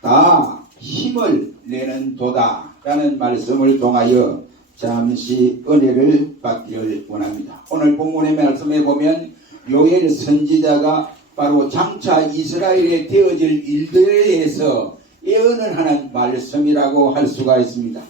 다 힘을 내는 도다 라는 말씀을 통하여 잠시 은혜를 받기를 원합니다. 오늘 본문의 말씀에 보면 요엘 선지자가 바로 장차 이스라엘에 되어질 일들에 대해서 예언을 하는 말씀이라고 할 수가 있습니다.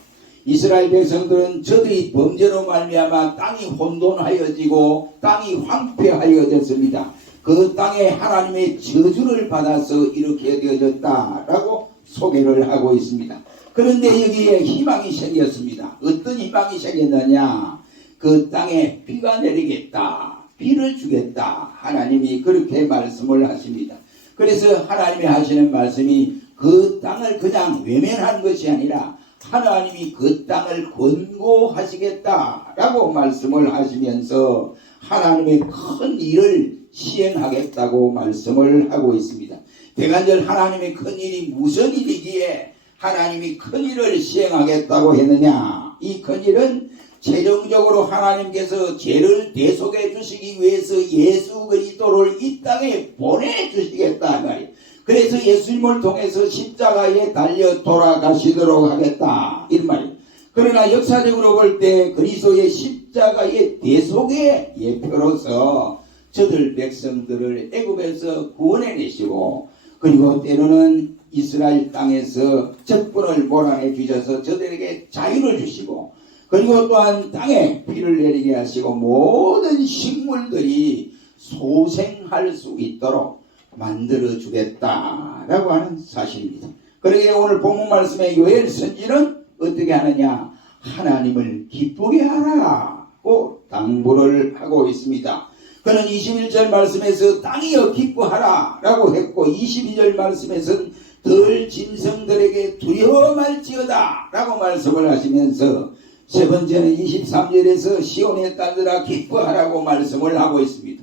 이스라엘 백성들은 저들이 범죄로 말미암아 땅이 혼돈하여지고 땅이 황폐하여졌습니다. 그 땅에 하나님의 저주를 받아서 이렇게 되어졌다라고 소개를 하고 있습니다. 그런데 여기에 희망이 생겼습니다. 어떤 희망이 생겼느냐? 그 땅에 비가 내리겠다, 비를 주겠다, 하나님이 그렇게 말씀을 하십니다. 그래서 하나님이 하시는 말씀이 그 땅을 그냥 외면한 것이 아니라 하나님이 그 땅을 권고하시겠다라고 말씀을 하시면서 하나님의 큰 일을 시행하겠다고 말씀을 하고 있습니다. 대간절 하나님의 큰 일이 무슨 일이기에 하나님이 큰 일을 시행하겠다고 했느냐? 이 큰 일은 최종적으로 하나님께서 죄를 대속해 주시기 위해서 예수 그리스도를 이 땅에 보내주시겠다 말이에요. 그래서 예수님을 통해서 십자가에 달려 돌아가시도록 하겠다 이런 말이에요. 그러나 역사적으로 볼 때 그리스도의 십자가의 대속의 예표로서 저들 백성들을 애굽에서 구원해내시고 그리고 때로는 이스라엘 땅에서 적군을 몰아내 주셔서 저들에게 자유를 주시고 그리고 또한 땅에 비를 내리게 하시고 모든 식물들이 소생할 수 있도록 만들어 주겠다라고 하는 사실입니다. 그러기에 오늘 본문 말씀의 요엘 선지는 어떻게 하느냐? 하나님을 기쁘게 하라고 당부를 하고 있습니다. 그는 21절 말씀에서 땅이여 기뻐하라 라고 했고 22절 말씀에서는 들 짐승들에게 두려워할지어다 라고 말씀을 하시면서 세 번째는 23절에서 시온의 딸들아 기뻐하라고 말씀을 하고 있습니다.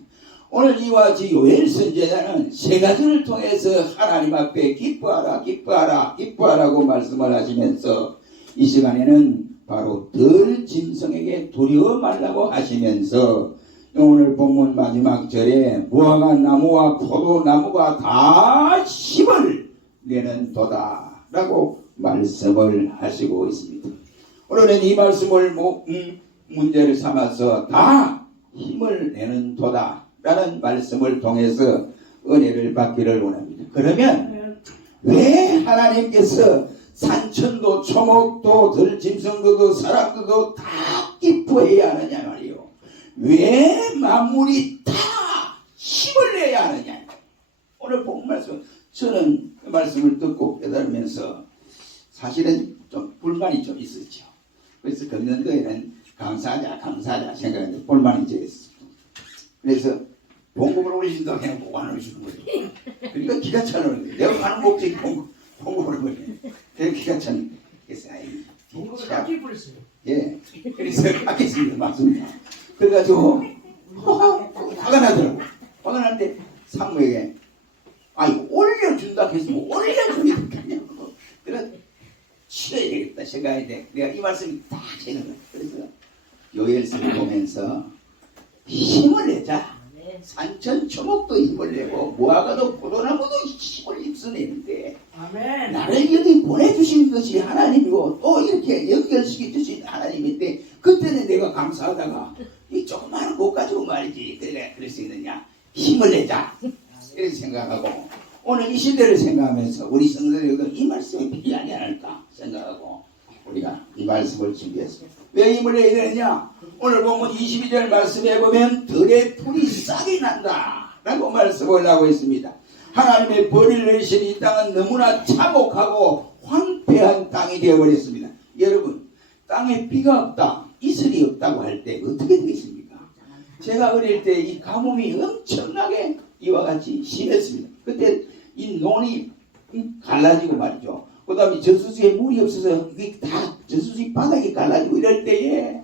오늘 이와 같이 요엘 선지자는 세 가지를 통해서 하나님 앞에 기뻐하라 기뻐하라 기뻐하라고 말씀을 하시면서 이 시간에는 바로 들 짐승에게 두려워 말라고 하시면서 오늘 본문 마지막 절에 무화과 나무와 포도나무가 다 힘을 내는 도다 라고 말씀을 하시고 있습니다. 오늘은 이 말씀을 문제를 삼아서 다 힘을 내는 도다 라는 말씀을 통해서 은혜를 받기를 원합니다. 그러면 왜 하나님께서 산천도 초목도 들짐승도 사람들도 다 기뻐해야 하느냐 말이요. 왜 만물이 다 힘을 내야 하느냐. 오늘 본 말씀 저는 그 말씀을 듣고 깨달으면서 사실은 좀 불만이 좀 있었죠. 그래서 걷는 거에는 감사하자 생각했는데 불만이 좀 있었어요. 그래서 봉급을 올리신다고 그냥 보관을 주는 거예요. 그러니까 기가 차는 거예요. 내가 가는 목적이 봉급을 버려요. 그래서 기가 차는 거예요. 그래서 봉급을 아끼 버렸어요. 예, 그래서 아꼈습니다. 맞습니다. 그래가지고 화가 나더라고. 화가 나는데 상무에게 올려준다 했으면 올려줘야 되겠냐고. 그래 치러야 되겠다 생각했는데 내가 이 말씀이 딱 되는 거예요. 그래서 요엘서를 보면서 힘을 내자. 산천 초목도 힘을 내고 무화과도 포도나무도 힘을 입어내는데 나를 여기 보내주신 것이 하나님이고 또 이렇게 연결시켜 주신 하나님인데 그때는 내가 감사하다가 이 조그마한 것 가지고 말이지 그래 그럴 수 있느냐. 힘을 내자 이렇게 생각하고 오늘 이 시대를 생각하면서 우리 성도들이 이 말씀이 필요하지 않을까 생각하고 우리가 이 말씀을 준비했습니다. 왜 힘을 내야 되느냐? 오늘 보면 22절 말씀에 보면 들의 풀이 싹이 난다 라고 말씀을 하고 있습니다. 하나님의 벌을 내리신 이 땅은 너무나 참혹하고 황폐한 땅이 되어버렸습니다. 여러분 땅에 비가 없다 이슬이 없다고 할 때 어떻게 되겠습니까? 제가 어릴 때 이 가뭄이 엄청나게 이와 같이 심했습니다. 그때 이 논이 갈라지고 말이죠. 그 다음에 저수지에 물이 없어서 이게 다 저수지 바닥이 갈라지고 이럴 때에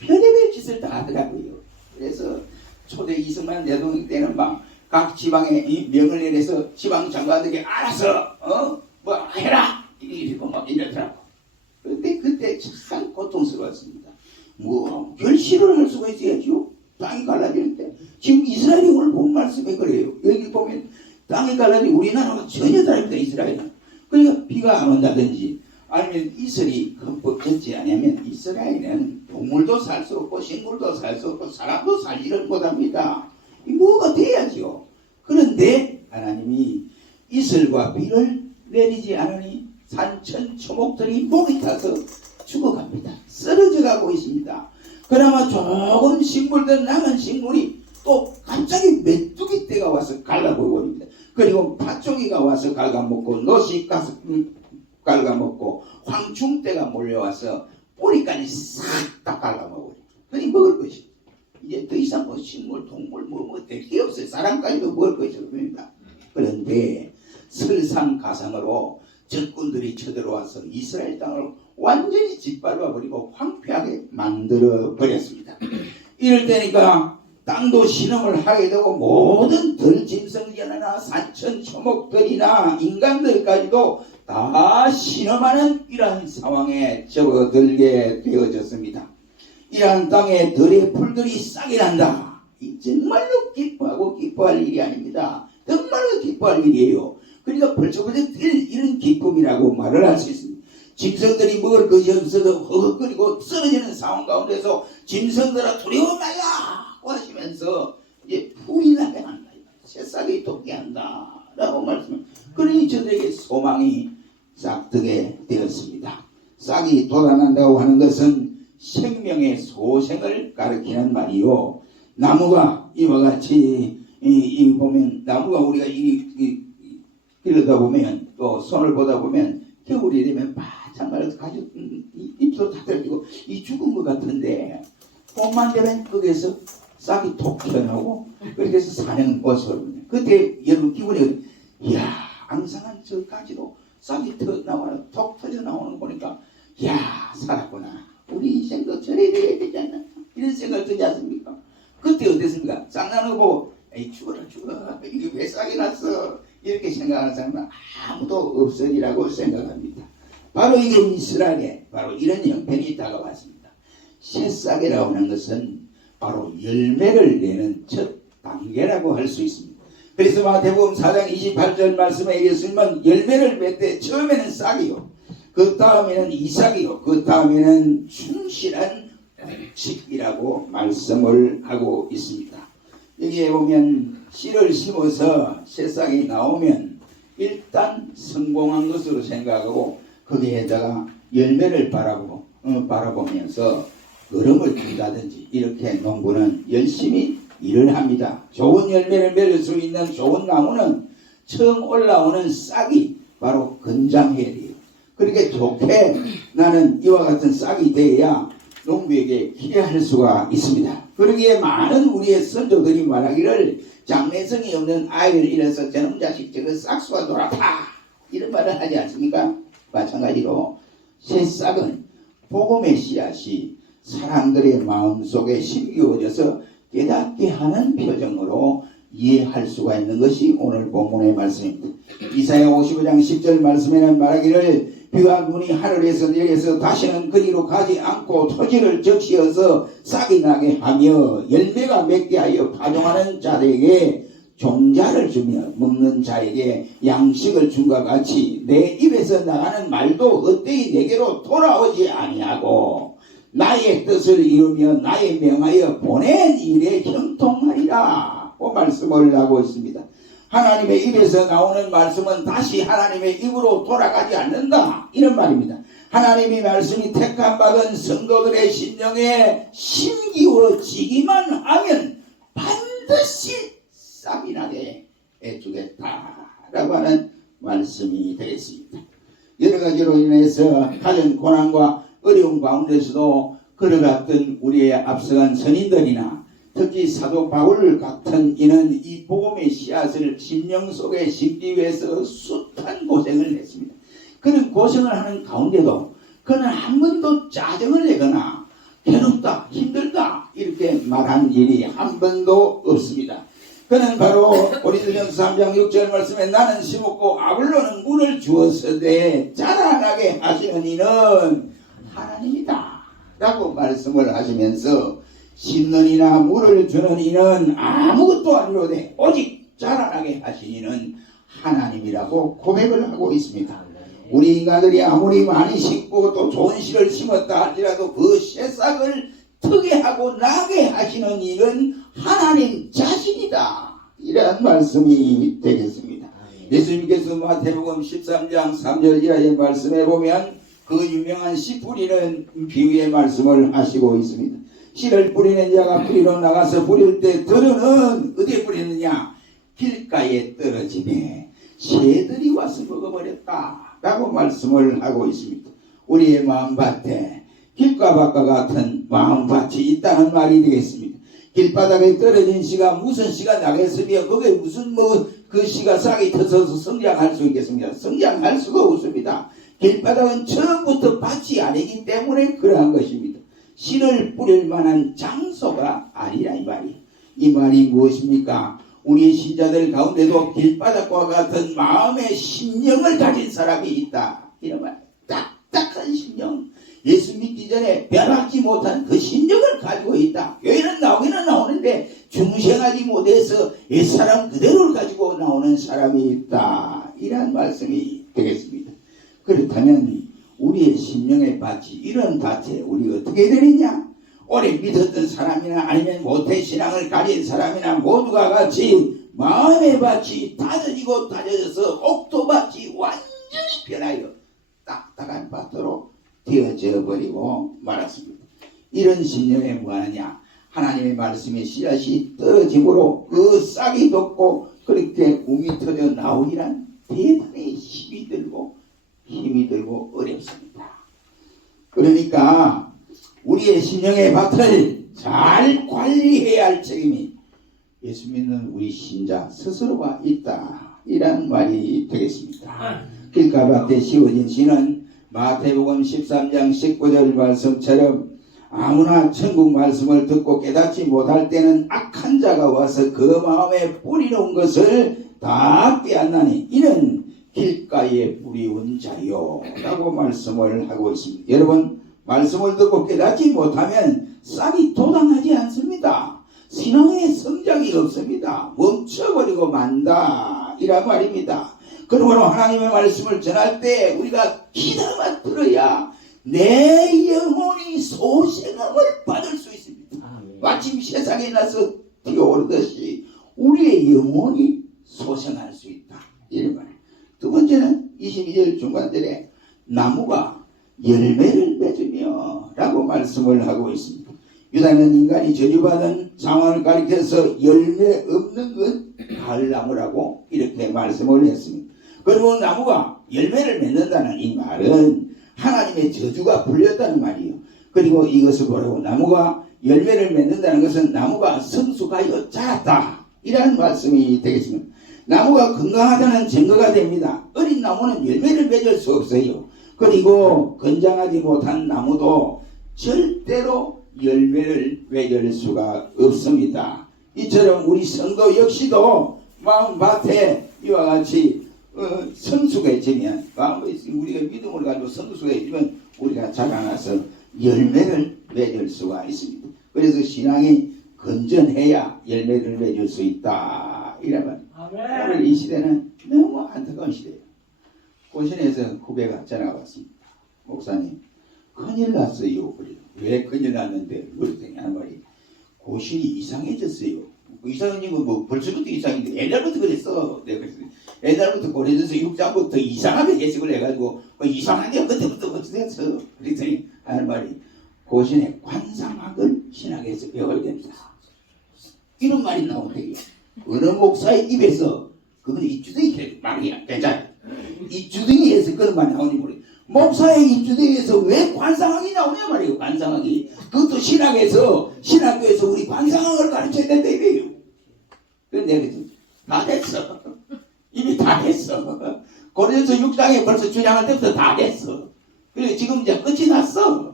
별의별 짓을 다 하더라고요. 그래서 초대 이승만 대통령 때는 막 각 지방에 명을 내려서 지방 장관들에게 알아서 뭐 해라 이러고 막 이러더라고. 그런데 그때 참 고통스러웠습니다. 뭐 결실을 할 수가 있어야죠. 땅이 갈라질 때. 지금 이스라엘이 오늘 본 말씀에 그래요. 여기 보면 땅이 갈라지고 우리나라가 전혀 다릅니다. 이스라엘은. 그러니까 비가 안 온다든지 아니면 이슬이 흠뻑 젖지 않으면 이스라엘은 동물도 살 수 없고 식물도 살 수 없고 사람도 살지를 못합니다. 이 뭐가 돼야지요. 그런데 하나님이 이슬과 비를 내리지 않으니 산천 초목들이 목이 타서 죽어갑니다. 쓰러져 가고 있습니다. 그나마 조금 식물들 남은 식물이 또 갑자기 메뚜기 떼가 와서 갈라버립니다. 그리고 팥종이가 와서 갉아먹고 넛이 가서 갉아먹고 황충떼가 몰려와서 뿌리까지 싹 다 갉아먹어요. 그니 먹을 것이 이제 더 이상 뭐 식물, 동물 뭐 될 게 없어요. 사람까지도 먹을 것이 없습니다. 그런데 설상가상으로 적군들이 쳐들어와서 이스라엘 땅을 완전히 짓밟아버리고 황폐하게 만들어 버렸습니다. 이럴 때니까 땅도 신음을 하게 되고 모든 들짐승이나 산천 초목들이나 인간들까지도 다 신음하는 이러한 상황에 접어들게 되어졌습니다. 이러한 땅에 들의 풀들이 싹이 난다. 이 정말로 기뻐하고 기뻐할 일이 아닙니다. 정말로 기뻐할 일이에요. 그러니까 벌써부터 이런 기쁨이라고 말을 할 수 있습니다. 짐승들이 먹을 것이 없어서 허걱거리고 쓰러지는 상황 가운데서 짐승들아 두려워 말라 하시면서 이제 풀이 나게 한다. 새싹이 돋게 한다 라고 말씀을. 그러니 저들에게 소망이 싹트게 되었습니다. 싹이 돋아난다고 하는 것은 생명의 소생을 가리키는 말이요. 나무가 이와 같이 이 보면 나무가 우리가 길러다 보면 또 손을 보다 보면 겨울이 되면 바짝말라서 가죽 잎도 다 떨어지고 이 죽은 것 같은데 봄만 되면 거기에서 싹이 톡 튀어나오고 그렇게 해서 사는 모습을 그때 여러분 기분이 이야 앙상한 저 가지로 싹이 톡 터져 나오는 거 보니까 이야 살았구나 우리 인생도 저래 돼야 되지 않나 이런 생각 들지 않습니까? 그때 어땠습니까? 싹 나는 거 보고 에이 죽어라 이게 왜 싹이 났어 이렇게 생각하는 사람은 아무도 없으리라고 생각합니다. 바로 이 이스라엘에 바로 이런 형편이 다가왔습니다. 새싹이라고 하는 것은 바로 열매를 내는 첫 단계라고 할 수 있습니다. 그래서 마태복음 4장 28절 말씀에 예수님은 열매를 맺되 처음에는 싹이요 그 다음에는 이삭이요 그 다음에는 충실한 곡식이라고 말씀을 하고 있습니다. 여기에 보면 씨를 심어서 새싹이 나오면 일단 성공한 것으로 생각하고 거기에다가 열매를 바라보면서 걸음을 든다든지 이렇게 농부는 열심히 일을 합니다. 좋은 열매를 맺을 수 있는 좋은 나무는 처음 올라오는 싹이 바로 건장해야 돼요. 그렇게 좋게 나는 이와 같은 싹이 돼야 농부에게 기대할 수가 있습니다. 그러기에 많은 우리의 선조들이 말하기를 장래성이 없는 아이를 잃어서 저놈 자식 저거 싹수가 돌아다 이런 말을 하지 않습니까? 마찬가지로 새싹은 복음의 씨앗이 사람들의 마음속에 심기워져서 깨닫게 하는 표정으로 이해할 수가 있는 것이 오늘 본문의 말씀입니다. 이사야 55장 10절 말씀에는 말하기를 비와 눈이 하늘에서 내려서 다시는 그리로 가지 않고 토지를 적시어서 싹이 나게 하며 열매가 맺게 하여 파종하는 자들에게 종자를 주며 먹는 자에게 양식을 준과 같이 내 입에서 나가는 말도 헛되이 내게로 돌아오지 아니하고 나의 뜻을 이루며 나의 명하여 보낸 일에 형통하리라 고 말씀을 하고 있습니다. 하나님의 입에서 나오는 말씀은 다시 하나님의 입으로 돌아가지 않는다 이런 말입니다. 하나님의 말씀이 택한 받은 성도들의 심령에 심기워지기만 하면 반드시 싹이 나게 해주겠다라고 하는 말씀이 되겠습니다. 여러 가지로 인해서 가진 고난과 어려운 가운데서도 걸어갔던 우리의 앞서간 선인들이나 특히 사도 바울 같은 이는 이 복음의 씨앗을 심령 속에 심기 위해서 숱한 고생을 했습니다. 그는 고생을 하는 가운데도 그는 한 번도 짜증을 내거나 괴롭다 힘들다 이렇게 말한 일이 한 번도 없습니다. 그는 바로 고린도전서 3장 6절 말씀에 나는 심었고 아볼로는 물을 주었으되 자라나게 하시는 이는 하나님이다 라고 말씀을 하시면서 심는 이나 물을 주는 이는 아무것도 아니로되 오직 자라나게 하신 이는 하나님이라고 고백을 하고 있습니다. 우리 인간들이 아무리 많이 심고 또 좋은 씨를 심었다 할지라도 그 새싹을 트게 하고 나게 하시는 일은 하나님 자신이다. 이러한 말씀이 되겠습니다. 예수님께서 마태복음 13장 3절 이하의 말씀에 보면 그 유명한 씨 뿌리는 비유의 말씀을 하시고 있습니다. 씨를 뿌리는 자가 뿌리로 나가서 뿌릴 때 들은 어디에 뿌리느냐? 길가에 떨어지네 새들이 와서 먹어버렸다 라고 말씀을 하고 있습니다. 우리의 마음밭에 길가밭과 같은 마음밭이 있다는 말이 되겠습니다. 길바닥에 떨어진 씨가 무슨 씨가 나겠으며 거기에 무슨 그 씨가 싹이 터져서 성장할 수 있겠습니까? 성장할 수가 없습니다. 길바닥은 처음부터 밭이 아니기 때문에 그러한 것입니다. 씨를 뿌릴 만한 장소가 아니라 이 말이. 이 말이 무엇입니까? 우리 신자들 가운데도 길바닥과 같은 마음의 심령을 가진 사람이 있다. 이런 말. 딱딱한 심령. 예수 믿기 전에 변하지 못한 그 심령을 가지고 있다. 교회는 나오기는 나오는데 중생하지 못해서 옛사람 그대로를 가지고 나오는 사람이 있다. 이런 말씀이 되겠습니다. 그렇다면 우리의 심령의 밭이 이런 밭에 우리가 어떻게 되느냐? 오래 믿었던 사람이나 아니면 모태신앙을 가진 사람이나 모두가 같이 마음의 밭이 다져지고 다져져서 옥토밭이 완전히 변하여 딱딱한 밭으로 되어져 버리고 말았습니다. 이런 심령에 뭐하느냐? 하나님의 말씀의 씨앗이 떨어짐으로 그 싹이 돋고 그렇게 움이 터져 나오기란 대단히 힘이 들고 어렵습니다. 그러니까 우리의 심령의 밭을 잘 관리해야 할 책임이 예수 믿는 우리 신자 스스로가 있다. 이런 말이 되겠습니다. 길가밭에 씌워진 씨는 마태복음 13장 19절 말씀처럼 아무나 천국 말씀을 듣고 깨닫지 못할 때는 악한 자가 와서 그 마음에 뿌리놓은 것을 다 빼앗나니 이는 길가에 뿌리온 자요 라고 말씀을 하고 있습니다. 여러분, 말씀을 듣고 깨닫지 못하면 싹이 돋아나지 않습니다. 신앙의 성장이 없습니다. 멈춰버리고 만다 이란 말입니다. 그러므로 하나님의 말씀을 전할 때 우리가 귀담아 들어야 내 영혼이 소생함을 받을 수 있습니다. 마침 세상에 나서 뛰어오르듯이 우리의 영혼이 소생할 수 있다. 이런 말이에요. 두 번째는 22절 중간절에 나무가 열매를 맺으며 라고 말씀을 하고 있습니다. 유다는 인간이 저주받은 상황을 가리켜서 열매 없는 건 가을나무라고 이렇게 말씀을 했습니다. 그리고 나무가 열매를 맺는다는 이 말은 하나님의 저주가 풀렸다는 말이에요. 그리고 이것을 보라고 나무가 열매를 맺는다는 것은 나무가 성숙하여 자랐다. 이런 말씀이 되겠습니다. 나무가 건강하다는 증거가 됩니다. 어린 나무는 열매를 맺을 수 없어요. 그리고 건장하지 못한 나무도 절대로 열매를 맺을 수가 없습니다. 이처럼 우리 성도 역시도 마음밭에 이와 같이 성숙해지면 우리가 믿음을 가지고 성숙해지면 우리가 자라나서 열매를 맺을 수가 있습니다. 그래서 신앙이 건전해야 열매를 맺을 수 있다. 이러면 오늘 이 시대는 너무 안타까운 시대예요. 고신에서 후배가 전화가 왔습니다. 목사님 큰일 났어요. 왜 큰일 났는데 그랬더니 하는 말이 고신이 이상해졌어요. 이상해진 건 뭐 벌써부터 이상인데 옛날부터 그랬어. 내가 그랬더니 옛날부터 고려져서 6장부터 이상하게 해석을 해가지고 이상한 게 그때부터 됐어. 그랬더니 하는 말이 고신의 관상학을 신학에서 배워야 됩니다. 이런 말이 나오대요. 어느 목사의 입에서 그건 입주둥이 말이야. 괜찮아. 입주둥이에서 그런 말이 나오니 모르겠어. 목사의 입주둥이에서 왜 관상학이 나오냐 말이에요. 관상학이. 그것도 신학교에서 우리 관상학을 가르쳐야 된다 이래요. 그런데 내가 다 됐어. 이미 다 됐어. 고려서 6장에 벌써 주장할 때부터 다 됐어. 그래 지금 이제 끝이 났어.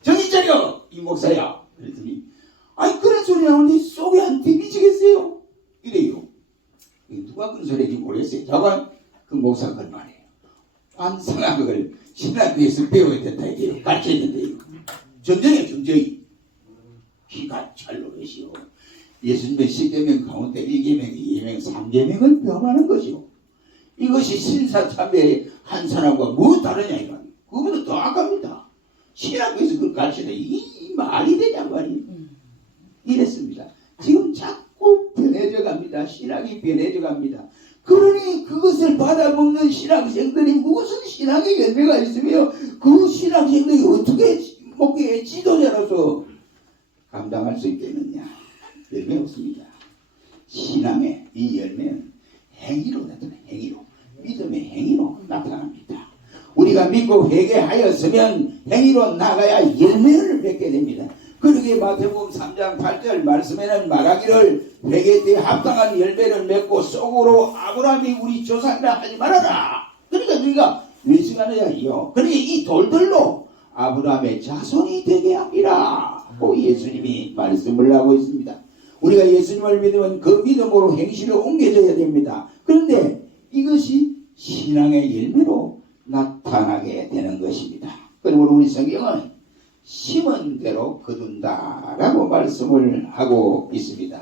정신 차려 이 목사야. 그랬더니 아니 그런 소리 나오는데 속이 안 미치겠어요. 이래요. 누가 그런 소리 했는지 모르겠어요. 저건 그 목사가 그런 말이에요. 관상학을 신학교에서 배워야 된다 이래요. 가르쳐야 된다 이래요. 정정해 정정이. 기가 잘 노릇이요. 예수님의 10계명 가운데 1계명, 2계명, 3계명을 범하는 것이요. 이것이 신사참배의 한 사람과 뭐 다르냐 이거. 그거보다 더 악합니다. 신학교에서 그걸 가르치는데 이 말이 되냐 말이에요. 이랬습니다. 지금 자꾸 변해져 갑니다. 신학이 변해져 갑니다. 그러니 그것을 받아먹는 신학생들이 무슨 신학의 열매가 있으며 그 신학생들이 어떻게 목회의 지도자로서 감당할 수 있겠느냐. 열매 없습니다. 신앙의 이 열매는 행위로 나타나요. 행위로. 믿음의 행위로 나타납니다. 우리가 믿고 회개하였으면 행위로 나가야 열매를 맺게 됩니다. 그러기에 마태복음 3장 8절 말씀에는 말하기를 회개 때 합당한 열매를 맺고 속으로 아브라함이 우리 조상이라 하지 말아라. 그러니까 너희가 외식하느냐 이요. 그러니 이 돌들로 아브라함의 자손이 되게 하리라 고 예수님이 말씀을 하고 있습니다. 우리가 예수님을 믿으면 그 믿음으로 행실을 옮겨져야 됩니다. 그런데 이것이 신앙의 열매로 나타나게 되는 것입니다. 그러므로 우리 성경은 심은 대로 거둔다라고 말씀을 하고 있습니다.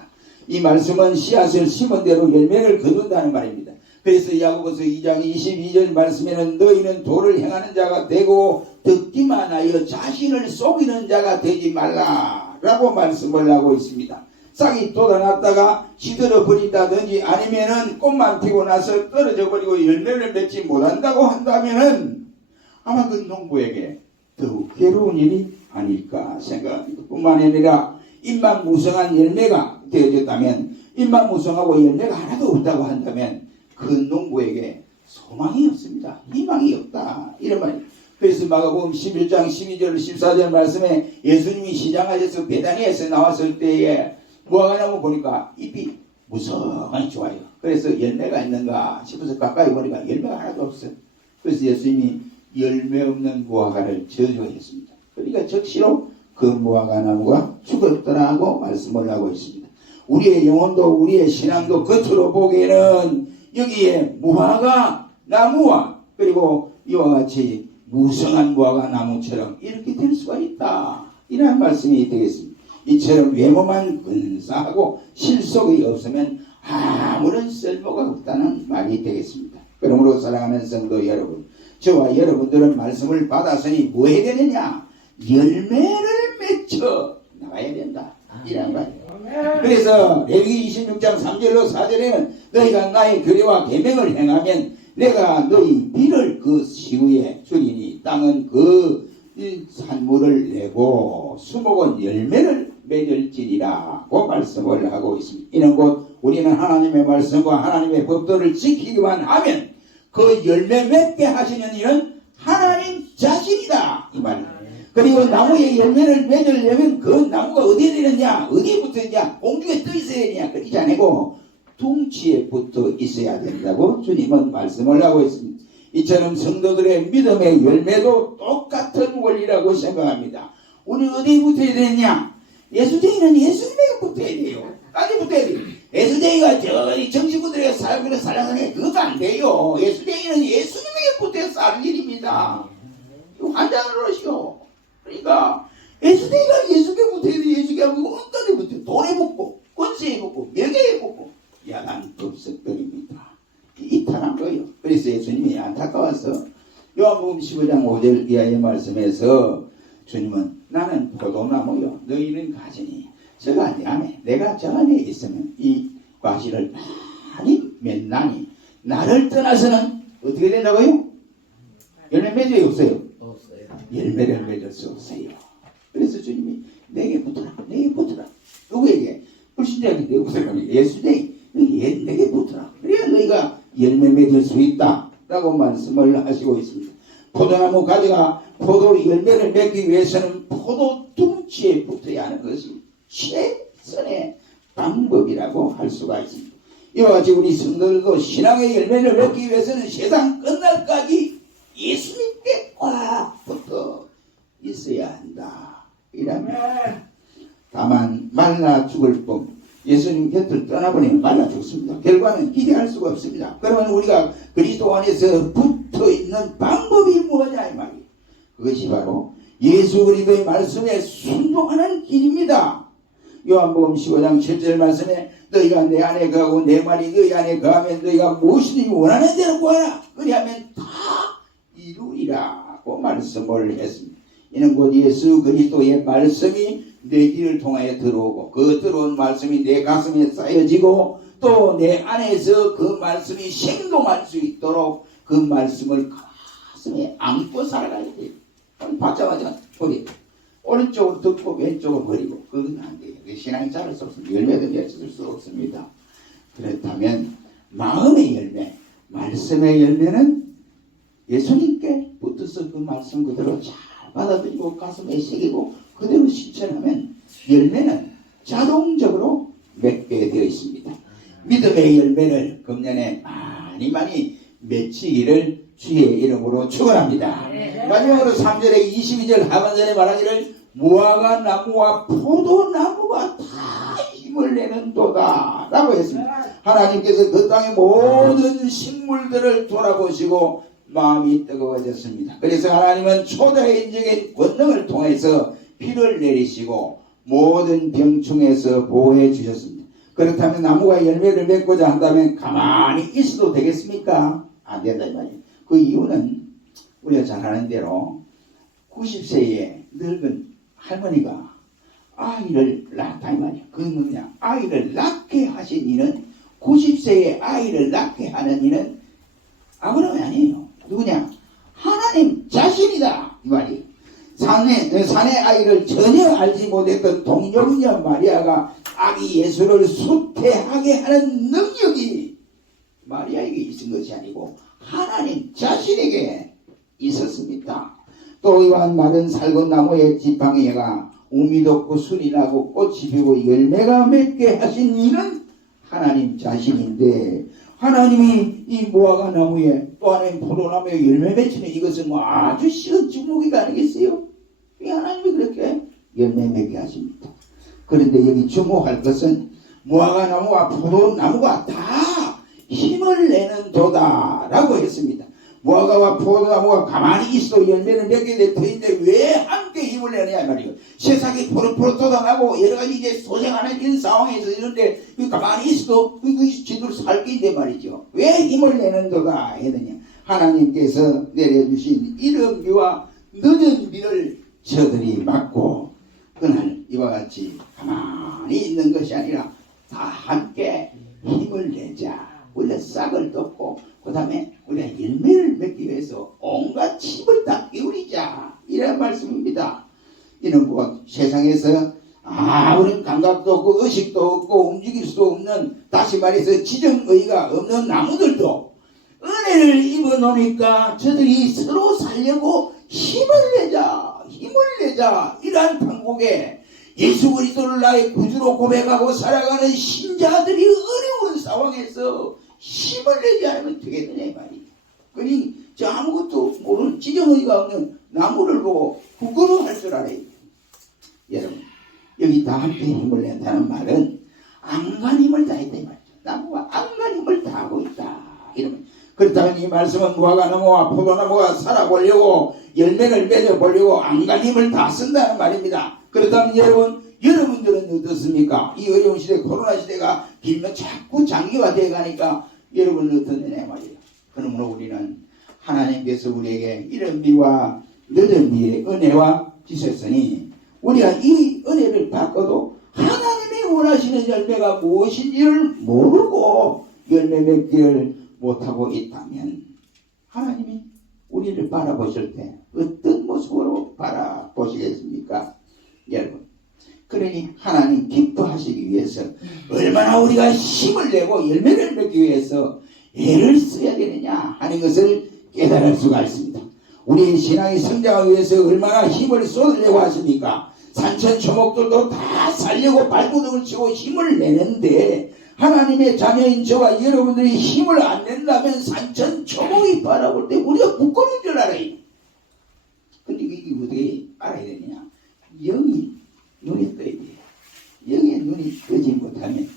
이 말씀은 씨앗을 심은 대로 열매를 거둔다는 말입니다. 그래서 야고보서 2장 22절 말씀에는 너희는 도를 행하는 자가 되고 듣기만 하여 자신을 속이는 자가 되지 말라라고 말씀을 하고 있습니다. 싹이 돋아났다가 시들어 버린다든지 아니면은 꽃만 피고 나서 떨어져 버리고 열매를 맺지 못한다고 한다면은 아마 그 농부에게 더욱 괴로운 일이 아닐까 생각합니다. 뿐만 아니라 입만 무성한 열매가 되어졌다면, 입만 무성하고 열매가 하나도 없다고 한다면 그 농부에게 소망이 없습니다. 희망이 없다 이런 말이에요. 그래서 마가복음 11장 12절 14절 말씀에 예수님이 시장하셔서 베다니에서 나왔을 때에 무화과나무 보니까 잎이 무성하니 좋아요. 그래서 열매가 있는가 싶어서 가까이 보니까 열매가 하나도 없어요. 그래서 예수님이 열매 없는 무화과를 저주했습니다. 그러니까 즉시로 그 무화과 나무가 죽었더라고 말씀을 하고 있습니다. 우리의 영혼도 우리의 신앙도 겉으로 보기에는 여기에 무화과 나무와 그리고 이와 같이 무성한 무화과 나무처럼 이렇게 될 수가 있다. 이런 말씀이 되겠습니다. 이처럼 외모만 근사하고 실속이 없으면 아무런 쓸모가 없다는 말이 되겠습니다. 그러므로 사랑하는 성도 여러분, 저와 여러분들은 말씀을 받았으니 뭐 해야 되느냐? 열매를 맺혀 나가야 된다. 이란 말이에요. 그래서 레위기 26장 3절로 4절에는 너희가 나의 규례와 계명을 행하면 내가 너희 비를 그 시후에 주리니 땅은 그 산물을 내고 수목은 열매를 맺을지니라고 말씀을 하고 있습니다. 이는 곧 우리는 하나님의 말씀과 하나님의 법도를 지키기만 하면 그 열매 맺게 하시는 이는 하나님 자신이다 이 말입니다. 그리고 나무의 열매를 맺으려면 그 나무가 어디에 되느냐, 어디에 붙어 있냐, 공중에 떠 있어야 되냐, 그렇지 않고 둥치에 붙어 있어야 된다고 주님은 말씀을 하고 있습니다. 이처럼 성도들의 믿음의 열매도 똑같은 원리라고 생각합니다. 우리 어디에 붙어야 되느냐? 예수쟁이는 예수님에게 붙어야 돼요. 어디 붙어야 돼요? 예수쟁이가 저희 정치부들에게 살고 살아가는 그것도 안 돼요. 예수쟁이는 예수님에게 붙어야 살 일입니다. 환장을 하시오. 그러니까 예수쟁이가 예수께 붙어야 돼. 예수께 하고 어떤 데 붙어요? 돈에 붙고 권세에 붙고 명예에 붙고 야단 법석들입니다. 이탈한 거예요. 그래서 예수님이 안타까워서 요한복음 15장 5절 이하의 말씀에서 주님은 나는 포도나무요 너희는 가지니 저가 내 안에 내가 저 안에 있으면 이 과실을 많이 맺나니 나를 떠나서는 어떻게 된다고요? 열매 맺어요 없어요? 없어요. 열매를 맺을 수 없어요. 그래서 주님이 내게 붙어라 내게 붙어라. 누구에게? 불신자에게 내게 붙어라. 예수님이 내게 붙어라. 그래야 너희가 열매 맺을 수 있다 라고 말씀을 하시고 있습니다. 포도나무 가지가 포도 열매를 맺기 위해서는 포도 둥치에 붙어야 하는 것이 최선의 방법이라고 할 수가 있습니다. 이와 같이 우리 성도들도 신앙의 열매를 맺기 위해서는 세상 끝날까지 예수님께 꽉 붙어 있어야 한다. 이라면 다만 말라 죽을 뿐 예수님 곁을 떠나버리면 말라 죽습니다. 결과는 기대할 수가 없습니다. 그러면 우리가 그리스도 안에서 붙어있는 방법이 뭐냐 이 말이에요. 그것이 바로 예수 그리스도의 말씀에 순종하는 길입니다. 요한복음 15장 7절 말씀에 너희가 내 안에 거하고 내 말이 너희 안에 거하면 너희가 무엇이든지 원하는 대로 구하라. 그리하면 다 이루리라고 말씀을 했습니다. 이는 곧 예수 그리스도의 말씀이 내 귀를 통하여 들어오고 그 들어온 말씀이 내 가슴에 쌓여지고 또 내 안에서 그 말씀이 생동할 수 있도록 그 말씀을 가슴에 안고 살아가야 돼요. 받자마자 우리 오른쪽으로 듣고 왼쪽으로 버리고 그건 안 돼요. 신앙이 자랄 수 없습니다. 열매도 맺을 수 없습니다. 그렇다면 마음의 열매, 말씀의 열매는 예수님께 붙어서 그 말씀 그대로 잘 받아들이고 가슴에 새기고 그대로 실천하면 열매는 자동적으로 맺게 되어 있습니다. 믿음의 열매를 금년에 많이 맺히기를 주의 이름으로 축원합니다. 마지막으로 3절에 22절 하반절에 말하기를 무화과 나무와 포도나무가 다 힘을 내는 도다 라고 했습니다. 하나님께서 그 땅의 모든 식물들을 돌아보시고 마음이 뜨거워졌습니다. 그래서 하나님은 초자연적인 권능을 통해서 비를 내리시고 모든 병충에서 보호해 주셨습니다. 그렇다면 나무가 열매를 맺고자 한다면 가만히 있어도 되겠습니까? 안 된다 이 말이에요. 그 이유는 우리가 잘 아는 대로 90세의 늙은 할머니가 아이를 낳았다 이 말이에요. 그건 뭐냐? 아이를 낳게 하신 이는 90세의 아이를 낳게 하는 이는 아브라함이 아니에요. 누구냐? 하나님 자신이다 이 말이에요. 산의 아이를 전혀 알지 못했던 동정녀 마리아가 아기 예수를 수태하게 하는 능력이 마리아에게 있은 것이 아니고 하나님 자신에게 있었습니다. 또 이러한 마른 살건 나무의 지팡이가 우미 돋고 순이 나고 꽃이 피고 열매가 맺게 하신 이는 하나님 자신인데 하나님이 이 무화과 나무에 또 하나님 포도나무에 열매 맺히는 이것은 뭐 아주 쉬운 주목이가 아니겠어요? 이 하나님이 그렇게 열매 맺게 하십니다. 그런데 여기 주목할 것은 무화과 나무와 포도나무가 다 힘을 내는 도다라고 했습니다. 무화과와 포도나무가 가만히 있어도 열매를 맺게 될 터인데 왜 함께 힘을 내느냐 말이에요. 세상이 포릇포릇 돋아나고 여러 가지 이제 소생하는 이런 상황에서 이런데 가만히 있어도 지들 살기인데 말이죠. 왜 힘을 내는 도다 했느냐. 하나님께서 내려주신 이른 비와 늦은 비를 저들이 맞고 그날 이와 같이 가만히 있는 것이 아니라 다 함께 힘을 내자. 우리가 싹을 덮고 그 다음에 우리가 열매를 맺기 위해서 온갖 힘을 다 기울이자 이런 말씀입니다. 이는 곧 세상에서 아무런 감각도 없고 의식도 없고 움직일 수도 없는 다시 말해서 지정의가 없는 나무들도 은혜를 입어놓으니까 저들이 서로 살려고 힘을 내자 이러한 판국에 예수 그리스도를 나의 구주로 고백하고 살아가는 신자들이 어려운 상황에서 힘을 내지 않으면 되겠느냐 이 말이에요. 그러니 저 아무것도 모르는 지정의가 없는 나무를 보고 부끄러워할 줄 알아요. 여러분 여기 다 함께 힘을 낸다는 말은 안간 힘을 다했다 이 말이죠. 나무가 안간 힘을 다하고 있다 이러면 그렇다면 이 말씀은 무화과 나무와 포도나무가 살아보려고 열매를 맺어보려고 안간 힘을 다 쓴다는 말입니다. 그렇다면 여러분들은 어떻습니까? 이 어려운 시대 코로나 시대가 길면 자꾸 장기화되어 가니까 여러분은 어떻느냐 말이에요. 그러므로 우리는 하나님께서 우리에게 이른 비와 늦은 비의 은혜와 주셨으니 우리가 이 은혜를 받고도 하나님이 원하시는 열매가 무엇인지를 모르고 열매 맺기를 못하고 있다면 하나님이 우리를 바라보실 때 어떤 모습으로 바라보시겠습니까? 여러분 그러니 하나님 기뻐하시기 위해서 얼마나 우리가 힘을 내고 열매를 맺기 위해서 애를 써야 되느냐 하는 것을 깨달을 수가 있습니다. 우리 신앙이 성장하기 위해서 얼마나 힘을 쏟으려고 하십니까? 산천초목들도 다 살려고 발구둥을 치고 힘을 내는데 하나님의 자녀인 저와 여러분들이 힘을 안 낸다면 산천초목이 바라볼 때 우리가 부끄러운 줄 알아요. 근데 이게 어떻게 알아야 되느냐? 영이 눈이 떠야 돼요. 영의 눈이 뜨지 못하면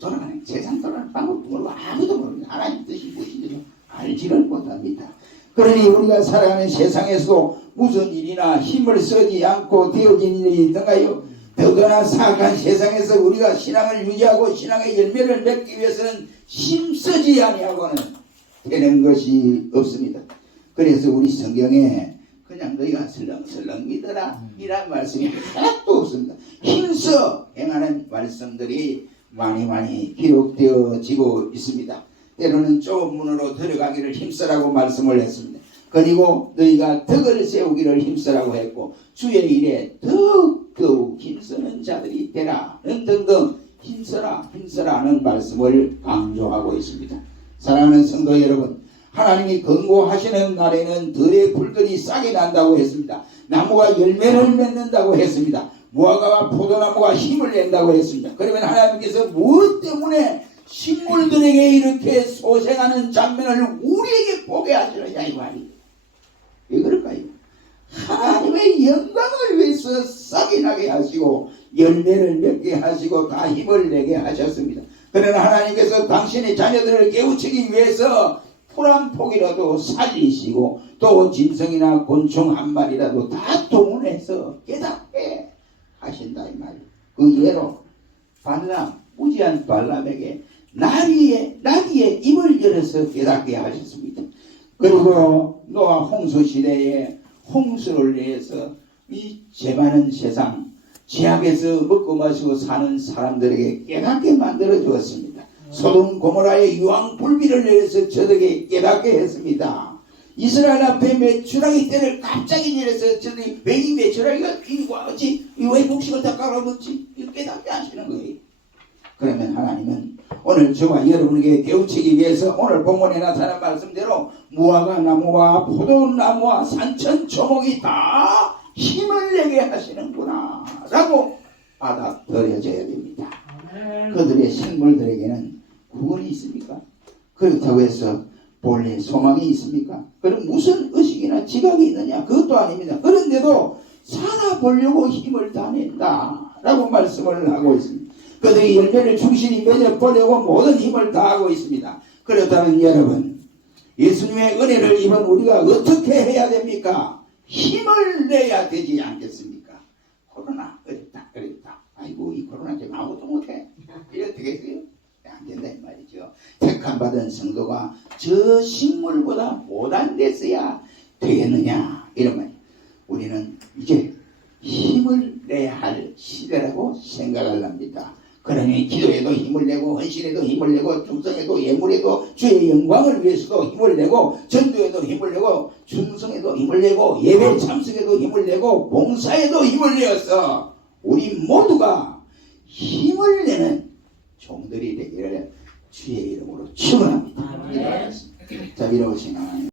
돌아가는 세상 돌아가는 방법도 모르고 아무도 모르는 하나님 뜻이 무엇인지도 알지를 못합니다. 그러니 우리가 살아가는 세상에서도 무슨 일이나 힘을 쓰지 않고 되어진 일이 있던가요? 더구나 사악한 세상에서 우리가 신앙을 유지하고 신앙의 열매를 맺기 위해서는 힘쓰지 아니하고는 되는 것이 없습니다. 그래서 우리 성경에 그냥 너희가 설렁설렁 믿어라 이란 말씀이 하나도 없습니다. 힘써 행하는 말씀들이 많이 기록되어지고 있습니다. 때로는 좁은 문으로 들어가기를 힘쓰라고 말씀을 했습니다. 그리고 너희가 덕을 세우기를 힘쓰라고 했고 주의 일에 더욱 힘쓰는 자들이 되라 등등 힘쓰라는 말씀을 강조하고 있습니다. 사랑하는 성도 여러분, 하나님이 권고하시는 날에는 들의 풀들이 싹이 난다고 했습니다. 나무가 열매를 맺는다고 했습니다. 무화과와 포도나무가 힘을 낸다고 했습니다. 그러면 하나님께서 무엇 때문에 식물들에게 이렇게 소생하는 장면을 우리에게 보게 하시느냐 이 말이에요. 왜 그럴까요? 하나님의 영광을 위해서 싹이 나게 하시고 열매를 맺게 하시고 다 힘을 내게 하셨습니다. 그러나 하나님께서 당신의 자녀들을 깨우치기 위해서 풀 한 폭이라도 살리시고 또 짐승이나 곤충 한 마리라도 다 동원해서 깨닫게 하신다 이 말이에요. 그 예로 무지한 발람에게 나귀의 입을 열어서 깨닫게 하셨습니다. 그리고 노아 홍수 시대에 홍수를 내서 이 죄많은 세상 죄악에서 먹고 마시고 사는 사람들에게 깨닫게 만들어 주었습니다. 소돔 고모라의 유황 불비를 내려서 저들에게 깨닫게 했습니다. 이스라엘 앞에 메추라기 떼를 갑자기 내려서 저들이 왜 이 메추라기가 이와 같이 왜 곡식을 다 깔아먹지? 이거 깨닫게 하시는 거예요. 그러면 하나님은 오늘 저와 여러분에게 깨우치기 위해서 오늘 본문에 나타난 말씀대로 무화과 나무와 포도나무와 산천초목이 다 힘을 내게 하시는구나 라고 받아들여져야 됩니다. 그들의 식물들에게는 구원이 있습니까? 그렇다고 해서 본래 소망이 있습니까? 그럼 무슨 의식이나 지각이 있느냐? 그것도 아닙니다. 그런데도 살아보려고 힘을 다낸다 라고 말씀을 하고 있습니다. 그들이 열매를 충실히 맺어보려고 모든 힘을 다하고 있습니다. 그렇다면 여러분, 예수님의 은혜를 입은 우리가 어떻게 해야 됩니까? 힘을 내야 되지 않겠습니까? 코로나 어렵다. 아이고 이 코로나 지금 아무것도 못해. 이렇게 되겠어요? 안 된다 이 말이죠. 택함받은 성도가 저 식물보다 못한 데서야 되겠느냐 이런 말이에요. 우리는 이제 힘을 내야 할 시대라고 생각을 합니다. 그러니 기도에도 힘을 내고 헌신에도 힘을 내고 충성에도 예물에도 주의 영광을 위해서도 힘을 내고 전도에도 힘을 내고 충성에도 힘을 내고 예배 참석에도 힘을 내고 봉사에도 힘을 내어서 우리 모두가 힘을 내는 종들이 되기를 주의 이름으로 축원합니다. 자, 이러신 하나님